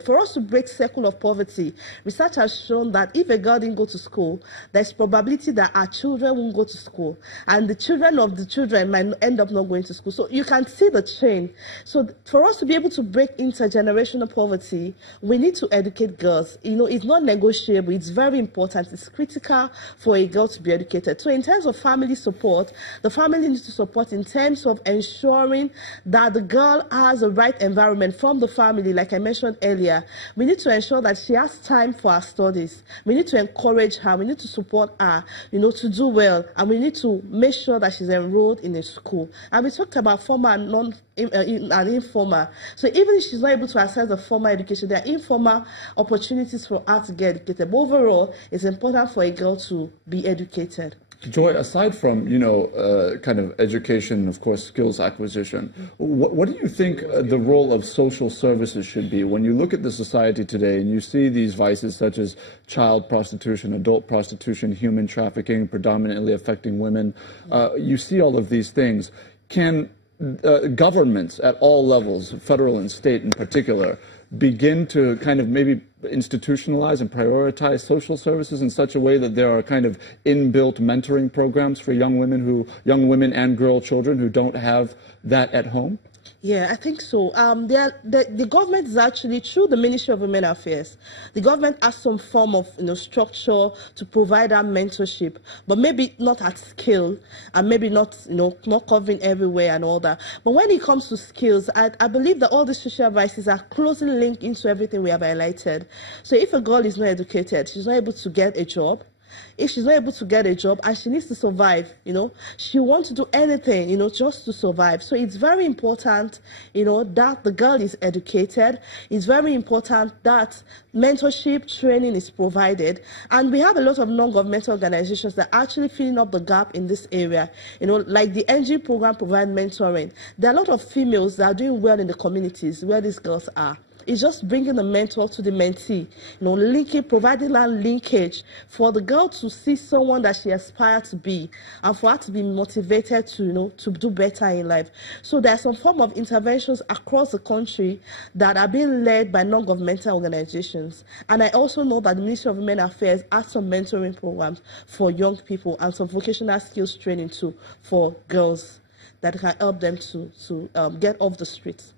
For us to break cycle of poverty, research has shown that if a girl didn't go to school, there's probability that our children won't go to school, and the children of the children might end up not going to school. So you can see the chain. So for us to be able to break intergenerational poverty, we need to educate girls. You know, it's not negotiable. It's very important. It's critical for a girl to be educated. So in terms of family support, the family needs to support in terms of ensuring that the girl has the right environment from the family, like I mentioned earlier. We need to ensure that she has time for her studies. We need to encourage her. We need to support her, you know, to do well. And we need to make sure that she's enrolled in a school. And we talked about formal and informal. So even if she's not able to access the formal education, there are informal opportunities for her to get educated. But overall, it's important for a girl to be educated. Joy, aside from, you know, kind of education, of course, skills acquisition, what do you think the role of social services should be when you look at the society today and you see these vices such as child prostitution, adult prostitution, human trafficking, predominantly affecting women? You see all of these things. Can governments at all levels, federal and state in particular, begin to kind of maybe institutionalize and prioritize social services in such a way that there are kind of inbuilt mentoring programs for young women and girl children who don't have that at home? Yeah, I think so. The government is actually, through the Ministry of Women Affairs, the government has some form of, you know, structure to provide that mentorship, but maybe not at scale, and maybe not, you know, not covering everywhere and all that. But when it comes to skills, I believe that all the social vices are closely linked into everything we have highlighted. So if a girl is not educated, she's not able to get a job. If she's not able to get a job and she needs to survive, you know, she wants to do anything, you know, just to survive. So it's very important, you know, that the girl is educated. It's very important that mentorship training is provided. And we have a lot of non-governmental organizations that are actually filling up the gap in this area. You know, like the NG program provides mentoring. There are a lot of females that are doing well in the communities where these girls are. It's just bringing the mentor to the mentee, you know, linking, providing that linkage for the girl to see someone that she aspires to be, and for her to be motivated to, you know, to do better in life. So there's some form of interventions across the country that are being led by non-governmental organizations. And I also know that the Ministry of Women Affairs has some mentoring programs for young people and some vocational skills training too for girls that can help them to get off the streets.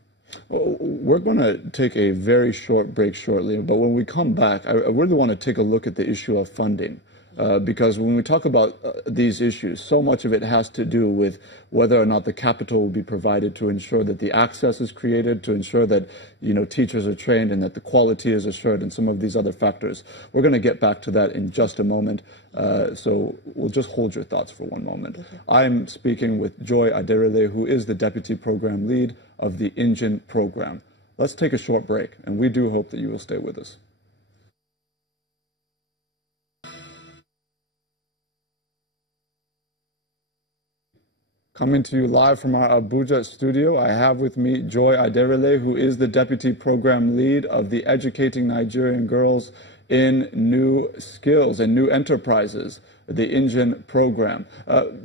We're going to take a very short break shortly, but when we come back, I really want to take a look at the issue of funding. Because when we talk about these issues, so much of it has to do with whether or not the capital will be provided to ensure that the access is created, to ensure that, you know, teachers are trained and that the quality is assured, and some of these other factors. We're going to get back to that in just a moment, so we'll just hold your thoughts for one moment. Okay. I'm speaking with Joy Aderele, who is the Deputy Program Lead of the Engine Program. Let's take a short break, and we do hope that you will stay with us. Coming to you live from our Abuja studio, I have with me Joy Aderele, who is the Deputy Program Lead of the Educating Nigerian Girls in New Skills and New Enterprises, the Engine Program.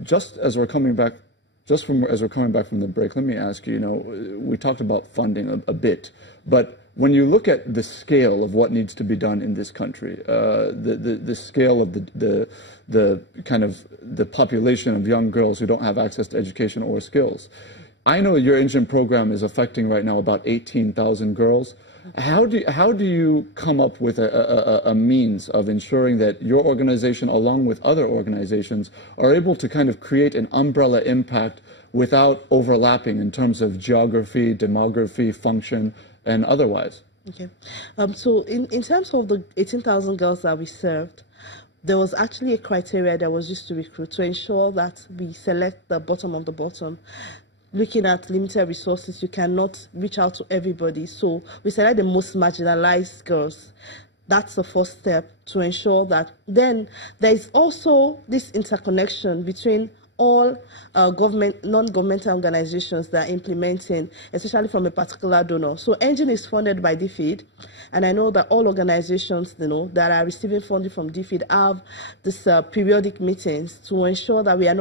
Just as we're coming back from the break, let me ask you, you know, we talked about funding a bit, but when you look at the scale of what needs to be done in this country, the scale of the kind of the population of young girls who don't have access to education or skills, I know your Engine program is affecting right now about 18,000 girls. How do you come up with a means of ensuring that your organization, along with other organizations, are able to kind of create an umbrella impact without overlapping in terms of geography, demography, function, and otherwise? Okay. So in terms of the 18,000 girls that we served, there was actually a criteria that was used to recruit to ensure that we select the bottom of the bottom. Looking at limited resources, you cannot reach out to everybody. So we select the most marginalized girls. That's the first step to ensure that. Then there is also this interconnection between all non-governmental organizations that are implementing, especially from a particular donor. So Engine is funded by DFID, and I know that all organizations, you know, that are receiving funding from DFID have this periodic meetings to ensure that we are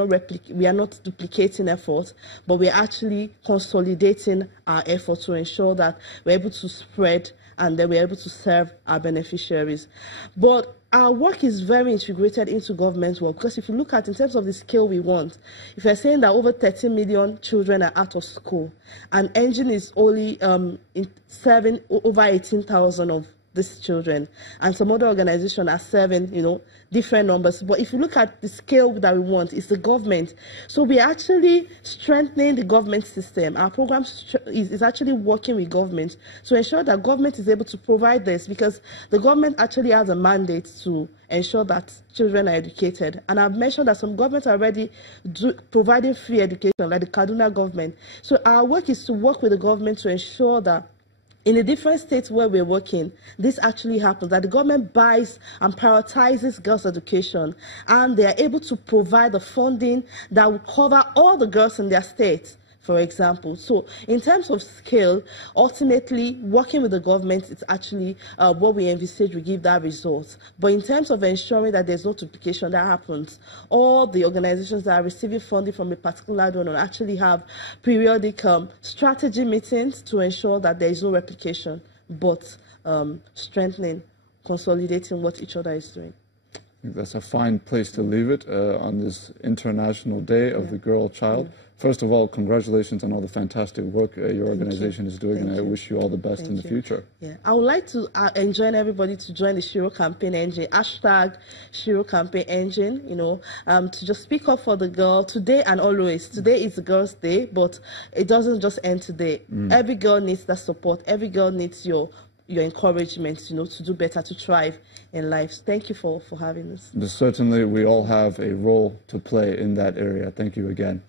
not duplicating efforts, but we are actually consolidating our efforts to ensure that we're able to spread and then we're able to serve our beneficiaries. But our work is very integrated into government work, because if you look at in terms of the scale we want, if you're saying that over 30 million children are out of school, and Engine is only serving over 18,000 of these children, and some other organizations are serving, different numbers. But if you look at the scale that we want, it's the government. So we're actually strengthening the government system. Our program is actually working with government to ensure that government is able to provide this, because the government actually has a mandate to ensure that children are educated. And I've mentioned that some governments are already providing free education, like the Kaduna government. So our work is to work with the government to ensure that in the different states where we're working, this actually happens, that the government buys and prioritizes girls' education, and they are able to provide the funding that will cover all the girls in their state, for example. So in terms of scale, ultimately, working with the government is actually what we envisage will give that result. But in terms of ensuring that there's no duplication that happens, all the organizations that are receiving funding from a particular donor actually have periodic strategy meetings to ensure that there is no replication, but strengthening, consolidating what each other is doing. I think that's a fine place to leave it on this International Day of the Girl Child. First of all, congratulations on all the fantastic work your organization is doing, and I wish you all the best in the future. Yeah, I would like to enjoin everybody to join the Shiro Campaign Engine, hashtag Shiro Campaign Engine, to just speak up for the girl today and always. Today is the Girls' Day, but it doesn't just end today. Every girl needs that support. Every girl needs your encouragement, to do better, to thrive in life. So thank you for having us. Certainly, we all have a role to play in that area. Thank you again.